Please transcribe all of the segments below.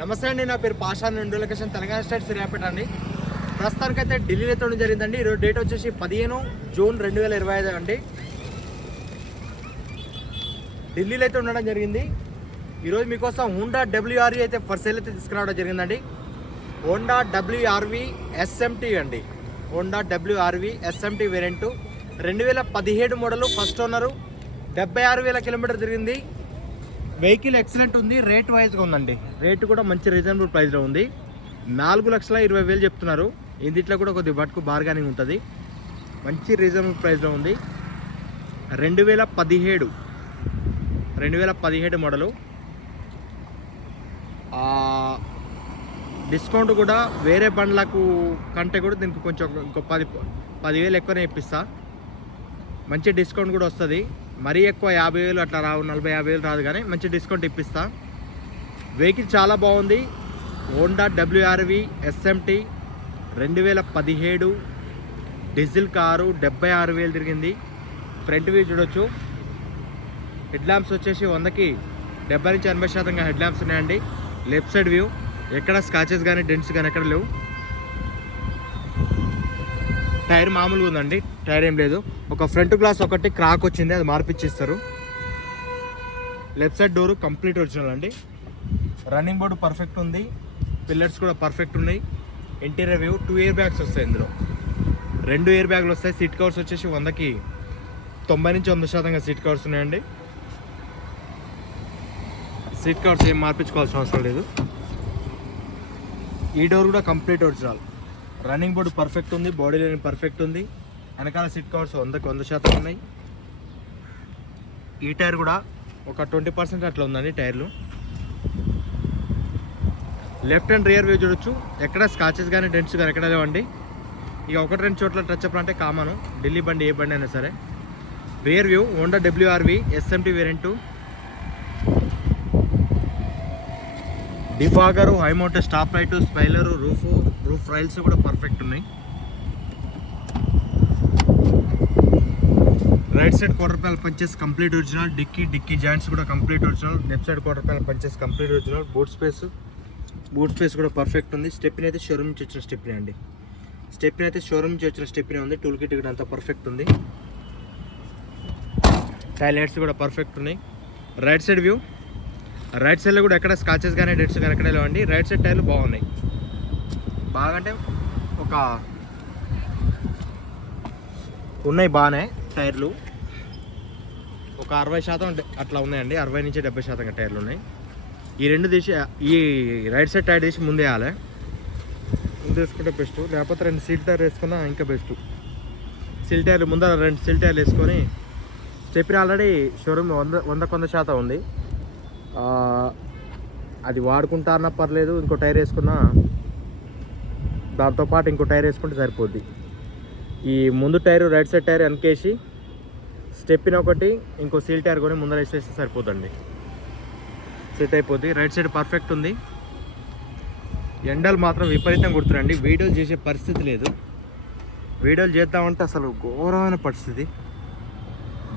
నమస్తే అండి నా పేరు పాషా రెండు లొకేషన్ తెలంగాణ స్టేట్ సిరియాపేట అండి. ప్రస్తుతానికైతే ఢిల్లీలో అయితే ఉండడం జరిగిందండి. ఈరోజు డేట్ వచ్చేసి పదిహేను జూన్ రెండు వేల ఇరవై ఐదు అండి. ఢిల్లీలో అయితే ఉండడం జరిగింది. ఈరోజు మీకోసం హోండా డబ్ల్యూఆర్వి అయితే ఫర్ సేల్ అయితే తీసుకురావడం జరిగిందండి. హోండా డబ్ల్యూఆర్వి ఎస్ఎంటీ అండి. Honda WRV SMT variant. రెండు వేల పదిహేడు మోడలు ఫస్ట్ ఓనరు. డెబ్బై ఆరు వేల కిలోమీటర్ తిరిగింది. వెహికల్ ఎక్సలెంట్ ఉంది రేట్ వైజ్గా ఉందండి. రేటు కూడా మంచి రీజనబుల్ ప్రైస్లో ఉంది. నాలుగు లక్షల ఇరవై వేలు చెప్తున్నారు. ఇందిట్లో కూడా కొద్ది బట్టుకు బార్గానింగ్ ఉంటుంది. మంచి రీజనబుల్ ప్రైస్లో ఉంది. రెండు వేల పదిహేడు. రెండు వేల పదిహేడు మోడలు డిస్కౌంట్ కూడా వేరే బండ్లకు కంటే కూడా దీనికి కొంచెం ఇంకో పది పదివేలు ఎక్కువనే ఇప్పిస్తా. మంచి డిస్కౌంట్ కూడా వస్తుంది. మరీ ఎక్కువ యాభై వేలు అట్లా రావు నలభై యాభై వేలు రాదు కానీ మంచి డిస్కౌంట్ ఇప్పిస్తా. వెహికల్ చాలా బాగుంది. హోండా డబ్ల్యూఆర్వి ఎస్ఎంటి రెండు వేల పదిహేడు. డీజిల్ కారు డెబ్బై ఆరు వేలు తిరిగింది. ఫ్రంట్ వ్యూ చూడొచ్చు. హెడ్ ల్యాంప్స్ వచ్చేసి వందకి డెబ్బై నుంచి ఎనభై శాతంగా హెడ్ ల్యాంప్స్ ఉన్నాయండి. లెఫ్ట్ సైడ్ వ్యూ ఎక్కడ స్కాచెస్ కానీ డెంట్స్ కానీ ఎక్కడ లేవు. టైర్ మామూలుగా ఉందండి. టైర్ ఏం లేదు. ఒక ఫ్రంట్ గ్లాస్ ఒకటి క్రాక్ వచ్చింది అది మార్పిచ్చిస్తారు. Left side door complete original అండి. రన్నింగ్ బోర్డు పర్ఫెక్ట్ ఉంది. పిల్లర్స్ కూడా పర్ఫెక్ట్ ఉన్నాయి. Interior view two air bags వస్తాయి ఇందులో. రెండు ఇయర్ బ్యాగ్లు వస్తాయి. సీట్ కవర్స్ వచ్చేసి వందకి తొంభై నుంచి వంద శాతంగా సీట్ కవర్స్ ఉన్నాయండి. సీట్ కవర్స్ ఏం మార్పించుకోవాల్సిన అవసరం లేదు. ఈ డోర్ కూడా complete original. Running board perfect ఉంది బాడీ లైన్ పర్ఫెక్ట్ ఉంది. వెనకాల సీట్ కవర్స్ వందకు వంద శాతం ఉన్నాయి. ఈ టైర్ కూడా ఒక ట్వంటీ పర్సెంట్ అట్లా ఉందండి టైర్లు. లెఫ్ట్ అండ్ రియర్ వ్యూ చూడొచ్చు. ఎక్కడ స్కాచెస్ కానీ డెంట్స్ కానీ ఎక్కడ లేవండి. ఇక ఒకటి రెండు చోట్ల టచ్ అప్ అంటే ఢిల్లీ బండి ఏ బండి అయినా సరే. Rear view Honda WRV SMT variant defogger high mount stop light spoiler roof roof rails కూడా పర్ఫెక్ట్ ఉన్నాయి. రైట్ సైడ్ క్వార్టర్ ప్యాల్ punches complete original dickey dickey joints కూడా complete original left side quarter ప్యాల్ punches complete original boot space boot space కూడా perfect ఉంది. Stepney అయితే showroom నుంచి వచ్చిన stepney అండి. స్టెప్ని అయితే షోరూమ్ నుంచి వచ్చిన స్టెప్ని ఉంది. టూల్ కిట్ కూడా అంతా పర్ఫెక్ట్ ఉంది. టైలైట్స్ కూడా పర్ఫెక్ట్ ఉన్నాయి. రైట్ సైడ్ వ్యూ రైట్ సైడ్లో కూడా ఎక్కడ స్కాచెస్ కానీ డెట్స్ కానీ ఎక్కడ లేవండి. రైట్ సైడ్ టైర్లు బాగున్నాయి. బాగా అంటే ఒక ఉన్నాయి బాగానే టైర్లు. ఒక అరవై శాతం అట్లా ఉన్నాయండి. అరవై నుంచి డెబ్బై శాతం టైర్లు ఉన్నాయి. ఈ రెండు తీసి ఈ రైట్ సైడ్ టైర్ తీసి ముందేయాలి ముందు వేసుకుంటే బెస్ట్ లేకపోతే రెండు సీట్ టైర్ వేసుకున్నా ఇంకా బెస్ట్ సిల్ టైర్లు ముందర రెండు సిల్ టైర్లు వేసుకొని చెప్పిన ఆల్రెడీ షోరూమ్ వంద వంద కొంత శాతం ఉంది. అది వాడుకుంటా అన్న పర్లేదు ఇంకో టైర్ వేసుకున్నా. దాంతోపాటు ఇంకో టైర్ వేసుకుంటే సరిపోద్ది. ఈ ముందు టైర్ రైట్ సైడ్ టైర్ వెనకేసి స్టెప్పిన ఒకటి ఇంకో సీల్ టైర్ కొని ముందర వేసేస్తే సరిపోతుంది సెట్ అయిపోద్ది. రైట్ సైడ్ పర్ఫెక్ట్ ఉంది. ఎండలు మాత్రం విపరీతం కుడుతున్నాయండి. వీడియోలు చేసే పరిస్థితి లేదు. వీడియోలు చేద్దామంటే అసలు ఘోరమైన పరిస్థితి.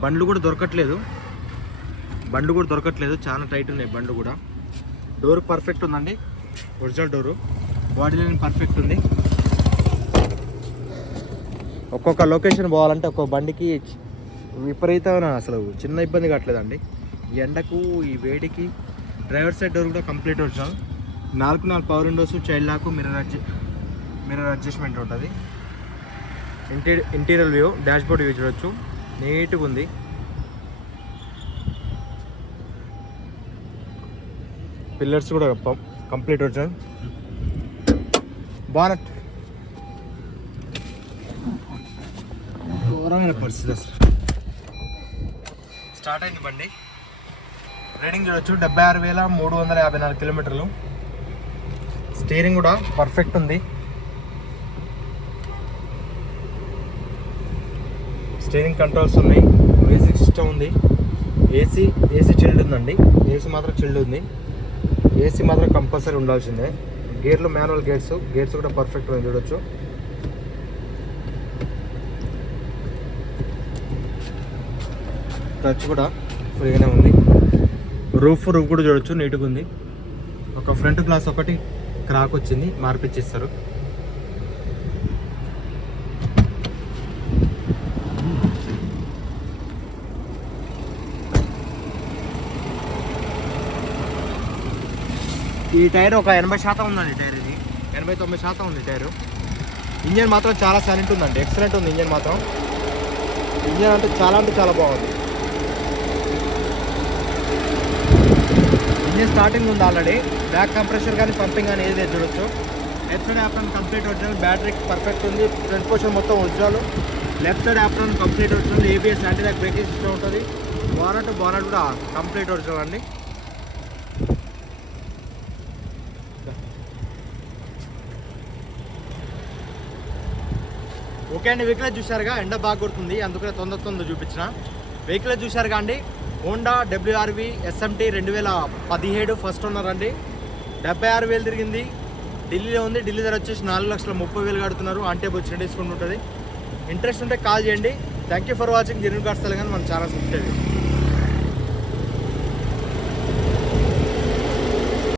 బండ్లు కూడా దొరకట్లేదు. బండు కూడా దొరకట్లేదు. చాలా టైట్ ఉన్నాయి బండు కూడా. డోర్ పర్ఫెక్ట్ ఉందండి. Original door body line perfect ఉంది. ఒక్కొక్క లొకేషన్ పోవాలంటే ఒక్కొక్క బండికి విపరీతమైన అసలు చిన్న ఇబ్బంది కావట్లేదండి. ఎండకు ఈ వేడికి డ్రైవర్ సైడ్ డోర్ కూడా కంప్లీట్ ఒరిజినల్ నాలుగు నాలుగు power windows child lock mirror అడ్జ mirror adjustment ఉంటుంది. Interior interior view dashboard view చూడొచ్చు నీట్గా ఉంది. పిల్లర్స్ కూడా కంప్లీట్ వచ్చాయి బానట్. ఘోరమైన పరిస్థితి అసలు. స్టార్ట్ అయింది బండి. రైడింగ్ చూడొచ్చు. డెబ్బై ఆరు వేల మూడు వందల యాభై నాలుగు కిలోమీటర్లు. స్టీరింగ్ కూడా పర్ఫెక్ట్ ఉంది. స్టీరింగ్ కంట్రోల్స్ ఉన్నాయి. మ్యూజిక్ సిస్టమ్ ఉంది. ఏసీ ఏసీ చిల్డ్ ఉందండి. ఏసీ మాత్రం చిల్డ్ ఉంది. ఏసీ మాత్రం కంపల్సరీ ఉండాల్సిందే. గేర్లు మాన్యువల్ గేర్స్ గేర్స్ కూడా పర్ఫెక్ట్ ఉంది చూడొచ్చు. టచ్ కూడా ఫ్రీగానే ఉంది. రూఫ్ రూఫ్ కూడా చూడొచ్చు నీట్గా ఉంది. ఒక ఫ్రంట్ గ్లాస్ ఒకటి క్రాక్ వచ్చింది మార్పిచ్చేస్తారు. ఈ టైర్ ఒక ఎనభై శాతం ఉందండి టైర్ ఇది. ఎనభై తొంభై శాతం ఉంది టైరు. ఇంజన్ మాత్రం చాలా సైలెంట్ ఉందండి. ఎక్సలెంట్ ఉంది ఇంజన్ మాత్రం. ఇంజన్ అంటే చాలా అంటే చాలా బాగుంది. ఇంజన్ స్టార్టింగ్ ఉంది ఆల్రెడీ బ్యాక్ కంప్రెషర్ కానీ పంపింగ్ కానీ ఏది చూడొచ్చు. Left side option complete original battery perfect ఉంది. ఫ్రంట్ పోర్షన్ మొత్తం original left side option complete original ABS అంటే బ్రేకింగ్ సిస్టమ్ ఉంటుంది. బానట్ బానట్ కూడా కంప్లీట్ ఒరిజినల్ అండి. ఓకే అండి వెహికల్ చూశారుగా ఎండ బాగా కొడుతుంది అందుకనే తొందర తొందర చూపించిన. వెహికల్ చూశారుగా అండి హోండా డబ్ల్యూఆర్వి ఎస్ఎంటీ రెండు వేల పదిహేడు ఫస్ట్ ఓనర్ అండి. డెబ్బై ఆరు వేలు తిరిగింది ఢిల్లీలో ఉంది ఢిల్లీ ధర వచ్చేసి నాలుగు లక్షల ముప్పై వేలు కడుతున్నారు అంటే వచ్చిన డిస్కౌంట్ ఉంటుంది. ఇంట్రెస్ట్ ఉంటే కాల్ చేయండి. Thank you for watching genuine cars Telangana మన ఛానల్ సబ్స్క్రైబ్ చేయండి.